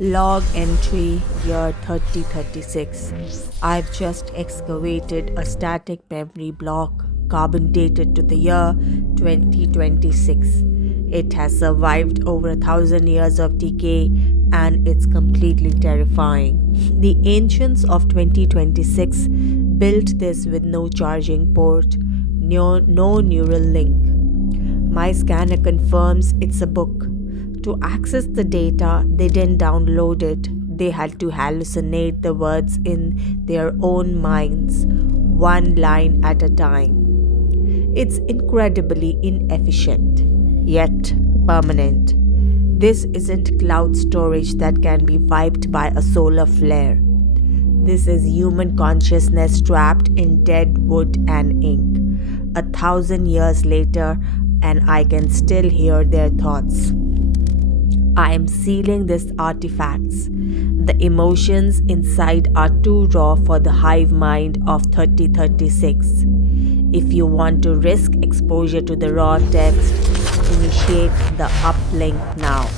Log entry year 3036. I've just excavated a static memory block carbon dated to the year 2026. It has survived over 1,000 years of decay and it's completely terrifying. The ancients of 2026 built this with no charging port, no neural link. My scanner confirms it's a book. To access the data, they didn't download it. They had to hallucinate the words in their own minds, one line at a time. It's incredibly inefficient, yet permanent. This isn't cloud storage that can be wiped by a solar flare. This is human consciousness trapped in dead wood and ink. 1,000 years later, and I can still hear their thoughts. I am sealing these artifacts. The emotions inside are too raw for the hive mind of 3036. If you want to risk exposure to the raw text, initiate the uplink now.